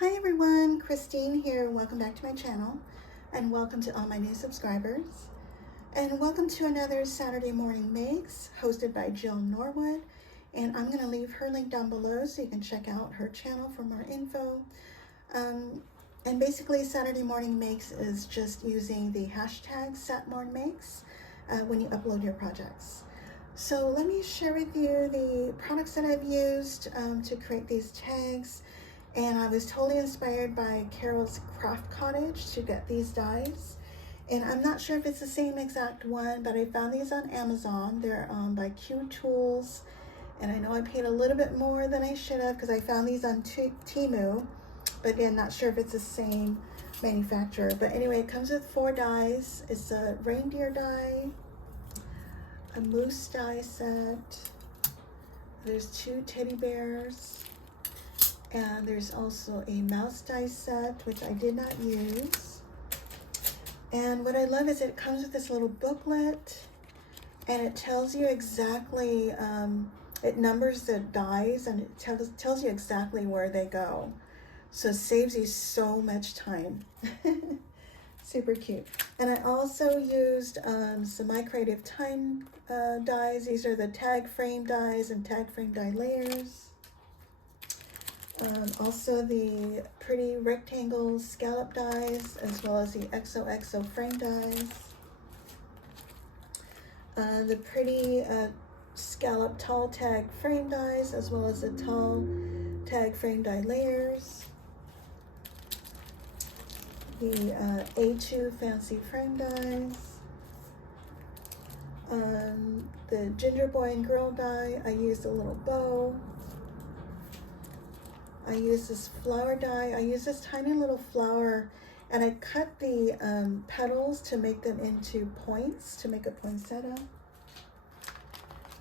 Hi everyone, Christine here. Welcome back to my channel and welcome to all my new subscribers. And welcome to another Saturday Morning Makes hosted by Jill Norwood. And I'm going to leave her link down below so you can check out her channel for more info. And basically Saturday Morning Makes is just using the hashtag satmornmakes when you upload your projects. So let me share with you the products that I've used to create these tags. And I was totally inspired by Carol's Craft Cottage to get these dies. And I'm not sure if it's the same exact one, but I found these on Amazon. They're by Q Tools. And I know I paid a little bit more than I should have because I found these on Temu. But again, not sure if it's the same manufacturer. But anyway, it comes with 4 dies. It's a reindeer die, a moose die set. There's 2 teddy bears. And there's also a mouse die set, which I did not use. And what I love is it comes with this little booklet, and it tells you exactly, it numbers the dies, and it tells you exactly where they go. So it saves you so much time. Super cute. And I also used some My Creative Time dies. These are the tag frame dies and tag frame die layers. Also the pretty rectangle scallop dies, as well as the XOXO frame dies. The pretty scallop tall tag frame dies, as well as the tall tag frame die layers. The A2 fancy frame dies. The ginger boy and girl die, I used a little bow. I use this flower die. I use this tiny little flower, and I cut the petals to make them into points to make a poinsettia.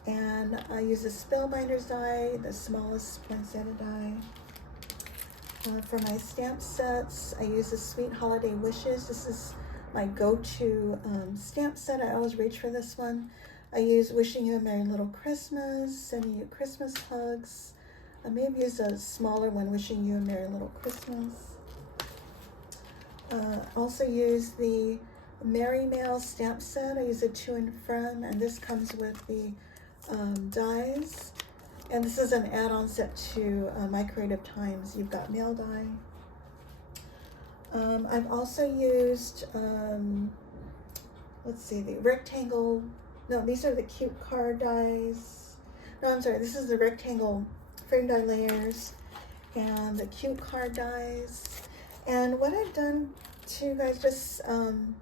And I use the Spellbinders die, the smallest poinsettia die. For my stamp sets, I use the Sweet Holiday Wishes. This is my go-to stamp set. I always reach for this one. I use Wishing You a Merry Little Christmas, Sending You Christmas Hugs. I may have used a smaller one, Wishing You a Merry Little Christmas. Also use the Merry Mail stamp set. I use a to and from, and this comes with the dies. And this is an add-on set to My Creative Times. You've Got Mail die. I've also used, let's see, the rectangle. No, these are the cute card dies. No, I'm sorry, this is the rectangle frame die layers and the cute card dies. And what I've done too, guys, just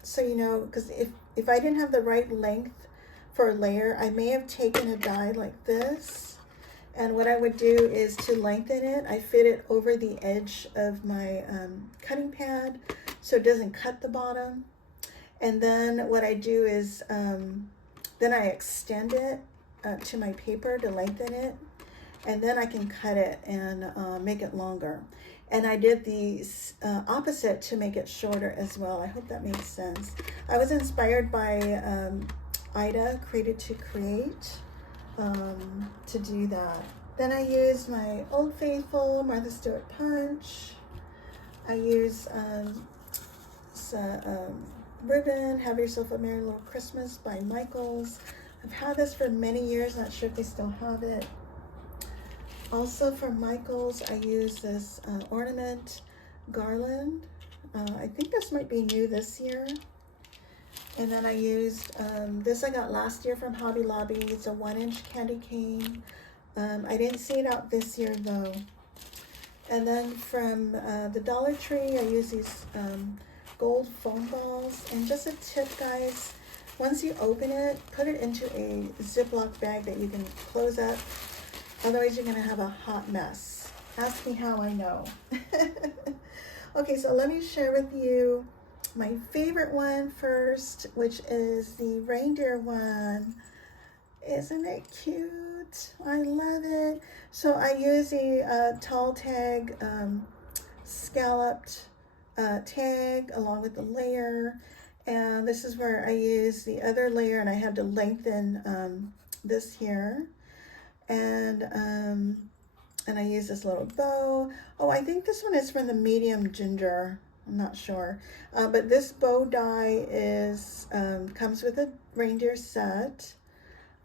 so you know, because if I didn't have the right length for a layer, I may have taken a die like this, and what I would do is to lengthen it, I fit it over the edge of my cutting pad so it doesn't cut the bottom. And then what I do is then I extend it to my paper to lengthen it, and then I can cut it and make it longer. And I did the opposite to make it shorter as well. I hope that makes sense. I was inspired by Ida, Created to Create, to do that. Then I used my Old Faithful Martha Stewart Punch. I used ribbon, Have Yourself a Merry Little Christmas by Michaels. I've had this for many years, not sure if they still have it. Also for Michaels, I use this ornament garland. I think this might be new this year. And then I used this I got last year from Hobby Lobby. It's a 1-inch candy cane. I didn't see it out this year though. And then from the Dollar Tree, I use these gold foam balls. And just a tip, guys, once you open it, put it into a Ziploc bag that you can close up. Otherwise, you're going to have a hot mess. Ask me how I know. Okay, so let me share with you my favorite one first, which is the reindeer one. Isn't it cute? I love it. So I use the tall tag scalloped tag along with the layer. And this is where I use the other layer, and I had to lengthen this here. And And I use this little bow. Oh, I think this one is from the medium ginger. I'm not sure. But this bow die is comes with a reindeer set.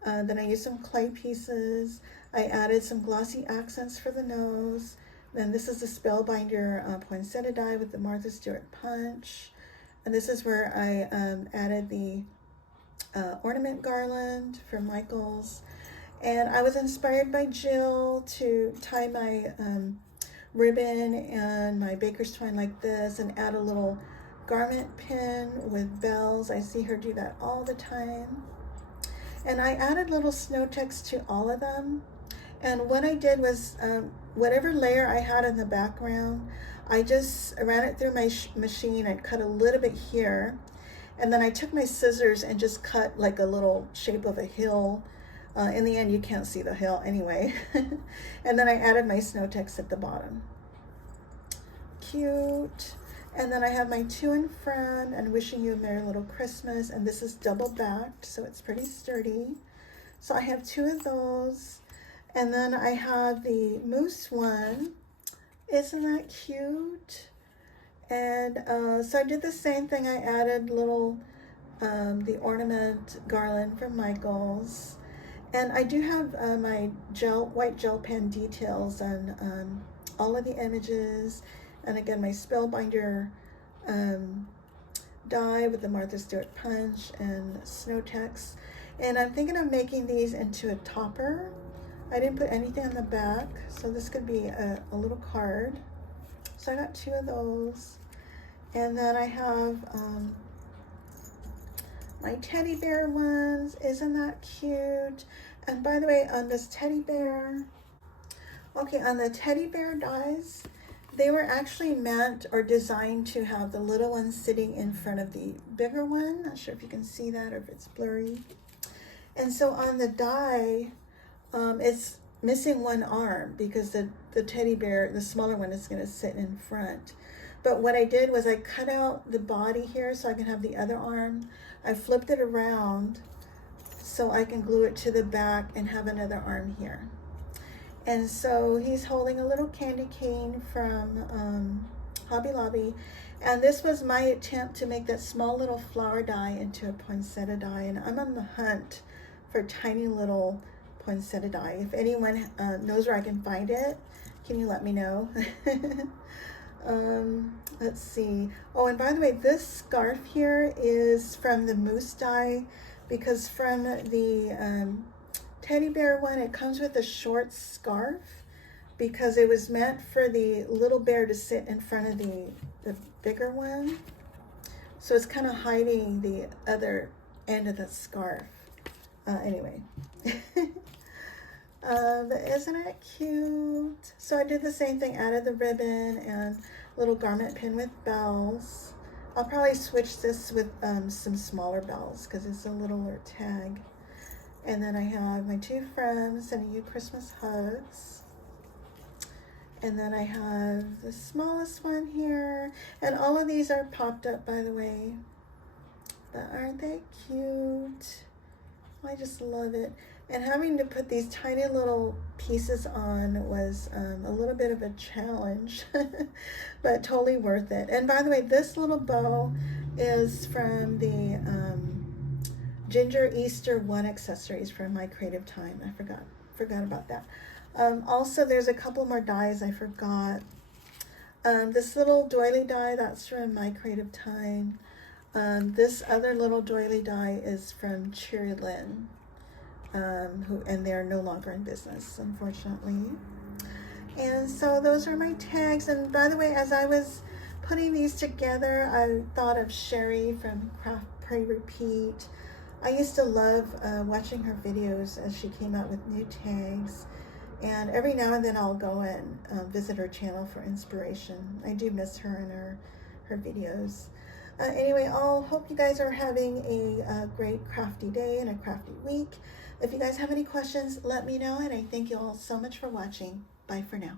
Then I used some clay pieces. I added some glossy accents for the nose. Then this is the Spellbinder Poinsettia Die with the Martha Stewart punch. And this is where I added the ornament garland from Michaels. And I was inspired by Jill to tie my ribbon and my baker's twine like this and add a little garment pin with bells. I see her do that all the time. And I added little snow text to all of them. And what I did was whatever layer I had in the background, I just ran it through my machine and cut a little bit here. And then I took my scissors and just cut like a little shape of a hill. In the end, you can't see the hill anyway. And then I added my snow text at the bottom. Cute. And then I have my to and from and wishing you a Merry Little Christmas. And this is double backed, so it's pretty sturdy. So I have 2 of those. And then I have the moose one. Isn't that cute? And so I did the same thing. I added little, the ornament garland from Michaels. And I do have my white gel pen details on all of the images. And again, my Spellbinder die with the Martha Stewart punch and snow text. And I'm thinking of making these into a topper. I didn't put anything on the back, so this could be a little card. So I got 2 of those. And then I have my teddy bear ones. Isn't that cute? And by the way, on this teddy bear, okay, on the teddy bear dies, they were actually meant or designed to have the little one sitting in front of the bigger one. Not sure if you can see that or if it's blurry. And so on the die, it's missing one arm because the teddy bear, the smaller one, is going to sit in front. But what I did was I cut out the body here so I can have the other arm. I flipped it around so I can glue it to the back and have another arm here. And so he's holding a little candy cane from Hobby Lobby. And this was my attempt to make that small little flower die into a poinsettia die. And I'm on the hunt for tiny little poinsettia die. If anyone knows where I can find it, can you let me know? Let's see. Oh, and by the way, this scarf here is from the moose die, because from the teddy bear one, it comes with a short scarf because it was meant for the little bear to sit in front of the bigger one. So it's kind of hiding the other end of the scarf. Anyway. But isn't it cute? So I did the same thing, added the ribbon and little garment pin with bells. I'll probably switch this with some smaller bells because it's a littler tag. And then I have my 2 friends sending you Christmas hugs. And then I have the smallest one here. And all of these are popped up, by the way. But aren't they cute? I just love it. And having to put these tiny little pieces on was a little bit of a challenge, but totally worth it. And by the way, this little bow is from the Ginger Easter 1 accessories from My Creative Time. I forgot about that. Also, there's a couple more dies I forgot. This little doily die, that's from My Creative Time. This other little doily die is from Cherry Lynn. And they're no longer in business, unfortunately. And so those are my tags. And by the way, as I was putting these together, I thought of Sherry from Craft Pray Repeat. I used to love watching her videos as she came out with new tags. And every now and then I'll go and visit her channel for inspiration. I do miss her and her videos. Anyway, I'll hope you guys are having a great crafty day and a crafty week. If you guys have any questions, let me know, and I thank you all so much for watching. Bye for now.